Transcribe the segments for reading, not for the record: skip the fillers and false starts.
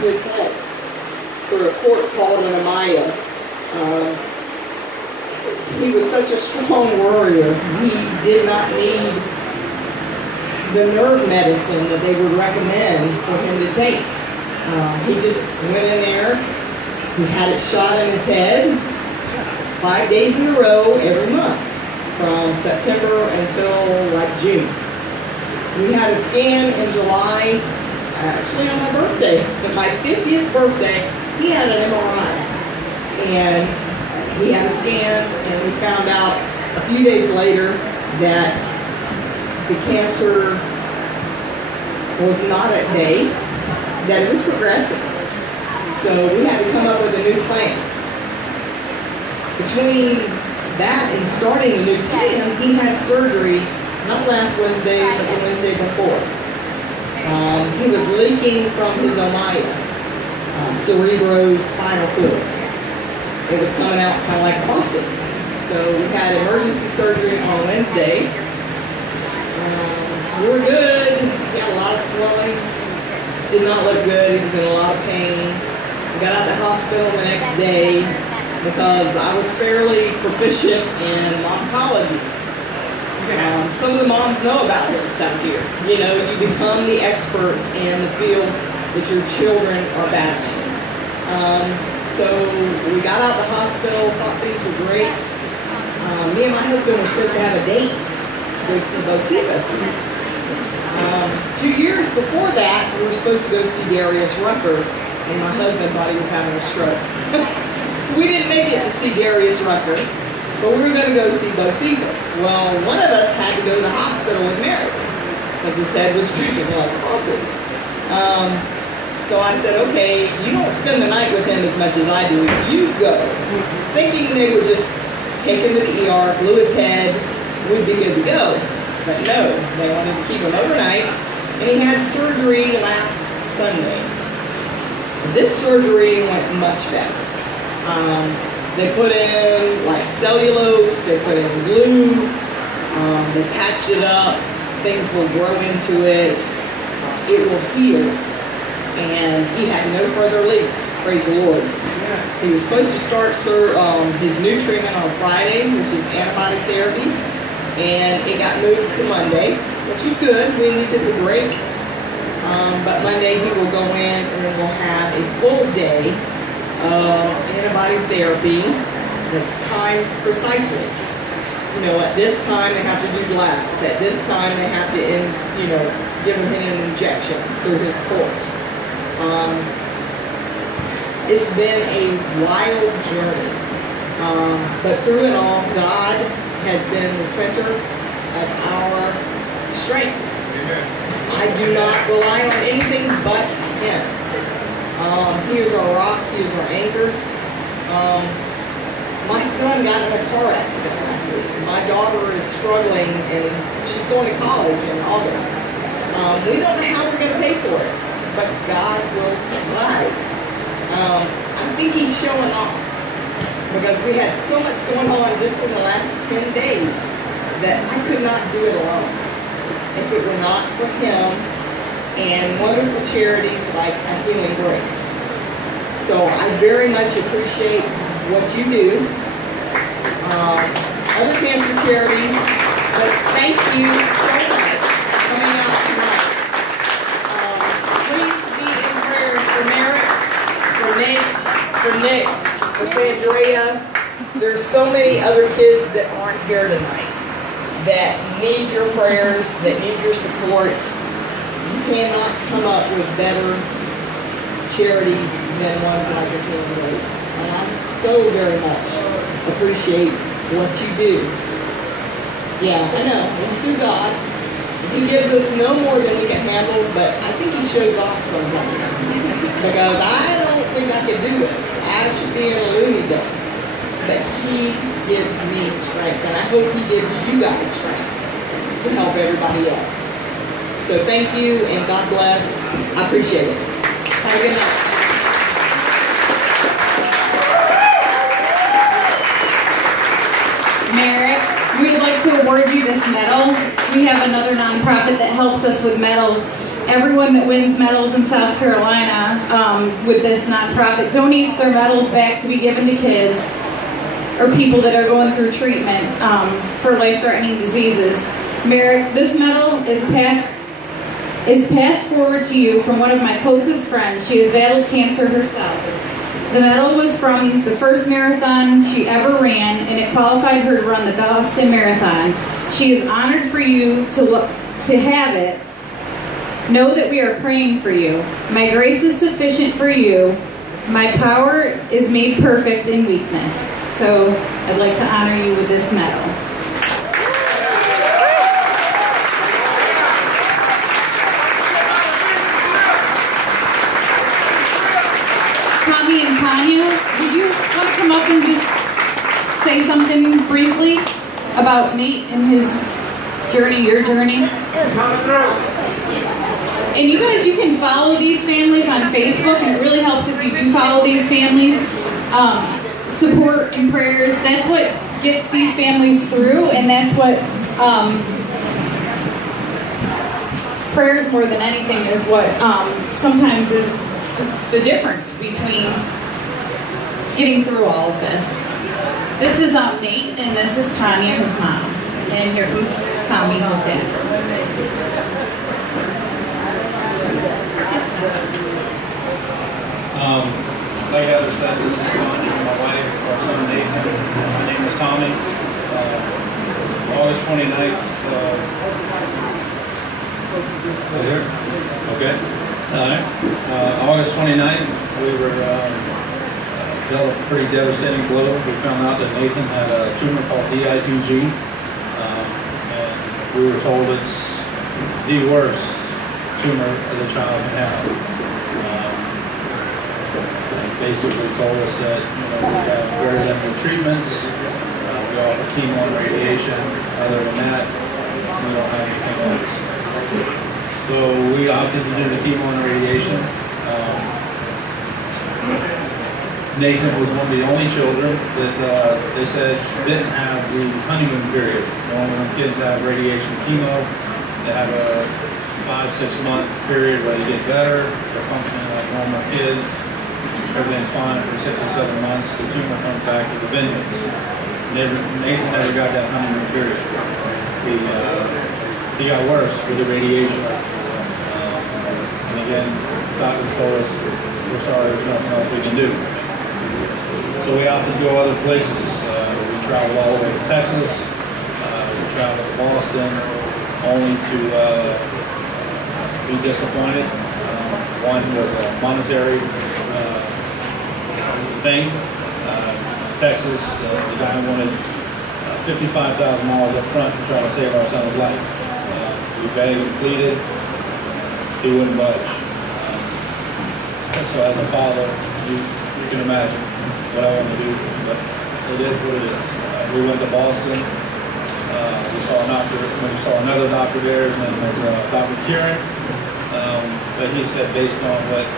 to his head for a court called an Amaya. He was such a strong warrior. He did not need the nerve medicine that they would recommend for him to take. He just went in there. He had it shot in his head 5 days in a row every month from September until like June. We had a scan in July, actually on my birthday, but my 50th birthday, he had an MRI. And he had a scan, and we found out a few days later that the cancer was not at bay, that it was progressing. So we had to come up with a new plan. Between that and starting a new plan, he had surgery, not last Wednesday, but the Wednesday before. He was leaking from his Omaya, cerebrospinal fluid. It was coming out kind of like a faucet. So we had emergency surgery on Wednesday. We were good. He had a lot of swelling. Did not look good. He was in a lot of pain. We got out of the hospital the next day because I was fairly proficient in oncology. Some of the moms know about this out here. You know, you become the expert in the field that your children are battling. So we got out of the hospital, thought things were great. Me and my husband were supposed to have a date to go see Bocephus. 2 years before that, we were supposed to go see Darius Rucker, and my husband thought he was having a stroke. So we didn't make it to see Darius Rucker, but we were going to go see Bocephus. Well, one of us had to go to the hospital with Merrick, because his head was dripping like a faucet. So I said, okay, you don't spend the night with him as much as I do. You go. Thinking they would just take him to the ER, glue his head, we'd be good to go. But no, they wanted to keep him overnight. And he had surgery last Sunday. This surgery went much better. They put in like cellulose, they put in glue, they patched it up, things will grow into it, it will heal. And he had no further leaks, praise the Lord. Yeah. He was supposed to start his new treatment on Friday, which is antibiotic therapy, and it got moved to Monday, which was good. We needed a break. But Monday he will go in and then we'll have a full day of antibiotic therapy that's timed precisely. You know, at this time they have to do labs. At this time they have to, give him an injection through his port. It's been a wild journey, but through it all, God has been the center of our strength. Amen. I do not rely on anything but Him. He is our rock, He is our anchor. My son got in a car accident last week. My daughter is struggling, and she's going to college in August. We don't know how we're going to pay for it, but God will provide. I think He's showing off because we had so much going on just in the last 10 days that I could not do it alone if it were not for Him and wonderful charities like A Healing Grace. So I very much appreciate what you do. Other cancer charities, but thank you so much for coming out tonight. Please be in prayer for Merrick, for Nate, for Nick, for Sandrea. There's so many other kids that aren't here tonight that need your prayers, that need your support. You cannot come up with better charities than ones like A Healing Grace. And I so very much appreciate what you do. Yeah, I know, it's through God. He gives us no more than we can handle, but I think He shows off sometimes. Because I don't think I can do this. I should be in a loony bin. But He gives me strength, and I hope He gives you guys strength to help everybody else. So thank you, and God bless. I appreciate it. Have a good night. Merrick, we would like to award you this medal. We have another nonprofit that helps us with medals. Everyone that wins medals in South Carolina with this nonprofit, donates their medals back to be given to kids or people that are going through treatment for life-threatening diseases. Merrick, this medal is passed forward to you from one of my closest friends. She has battled cancer herself. The medal was from the first marathon she ever ran, and it qualified her to run the Boston Marathon. She is honored for you to have it. Know that we are praying for you. My grace is sufficient for you. My power is made perfect in weakness. So I'd like to honor you with this medal. Tommy and Tanya, would you want to come up and just say something briefly about Nate and his journey, your journey? And you guys, you can follow these families on Facebook, and it really helps if you do follow these families. Support and prayers, that's what gets these families through, and that's what prayers more than anything is what sometimes is the difference between getting through all of this. This is Nate, and this is Tanya, his mom. And here comes Tommy, his dad. Like Heather said, this is Tanya, my wife, our son Nate. My name is Tommy. August 29th. There? Okay. August 29th, we were dealt a pretty devastating blow. We found out that Nathan had a tumor called DIPG. And we were told it's the worst tumor that a child can have. Basically told us that we have very limited treatments. We offer chemo and radiation. Other than that, we don't have anything else. So we opted to do the chemo and radiation. Nathan was one of the only children that they said didn't have the honeymoon period. Normally when kids have radiation chemo, they have a 5-6 month period where they get better. They're functioning like normal kids. Everything's fine for 6 or 7 months. The tumor comes back with the vengeance. Nathan never got that honeymoon period. He got worse with the radiation. And again, doctors told us, we're sorry, there's nothing else we can do. So we opted to go other places. We traveled all the way to Texas. We traveled to Boston, only to be disappointed. One was a monetary thing. Texas, the guy wanted $55,000 up front to try to save our son's life. We begged and pleaded. He wouldn't budge. So as a father, you can imagine what I want to do, but it is what it is. We went to Boston. We saw another doctor there. His name was Dr. Kieran. But he said based on what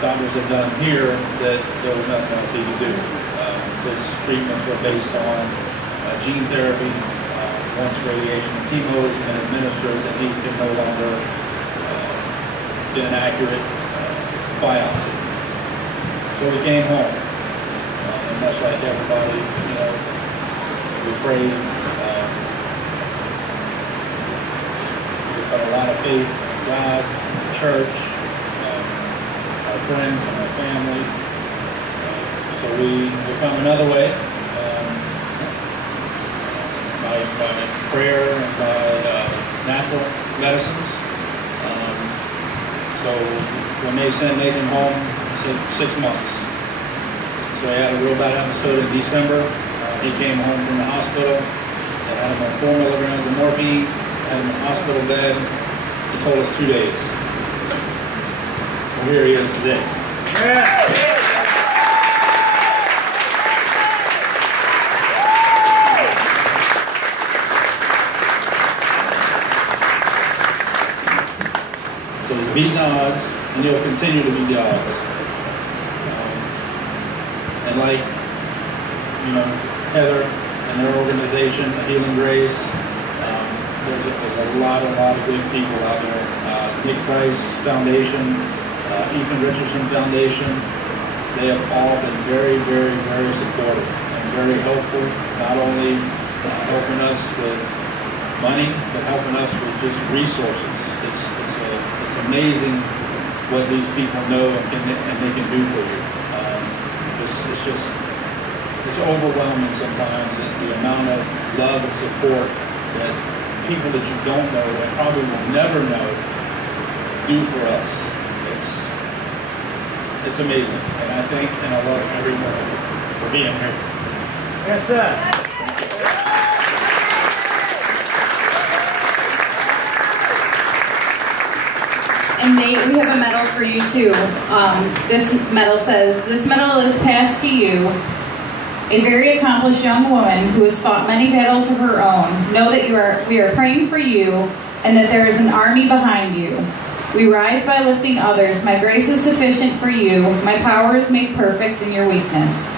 doctors have done here, that there was nothing else he could do. His treatments were based on gene therapy. Once radiation and chemo has been administered, that he can no longer get an accurate biopsy. So we came home. And much like everybody, we prayed. We put a lot of faith in God, the church, our friends and our family. So we found another way by prayer and by natural medicines. So when they sent Nathan home, it said 6 months. So he had a real bad episode in December. He came home from the hospital. They had him on 4 milligrams of morphine, had him in the hospital bed. They told us 2 days. Well, here he is today. Yeah. So he's beating the odds, and he'll continue to beat the odds. And like, Heather and their organization, the Healing Grace, there's a lot of good people out there. Nick Price Foundation, Ethan Richardson Foundation. They have all been very, very, very supportive and very helpful, not only helping us with money, but helping us with just resources. It's amazing what these people know and they can do for you. It's overwhelming sometimes, the amount of love and support that people that you don't know, that probably will never know, do for us. It's amazing, and I thank and I love everyone of you for being here. Yes, sir. And Nate, we have a medal for you too. This medal says, "This medal is passed to you, a very accomplished young woman who has fought many battles of her own. Know that we are praying for you and that there is an army behind you. We rise by lifting others. My grace is sufficient for you. My power is made perfect in your weakness."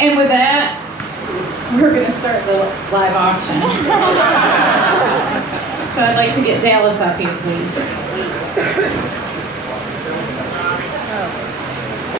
And with that, we're going to start the live auction. So I'd like to get Dallas up here, please.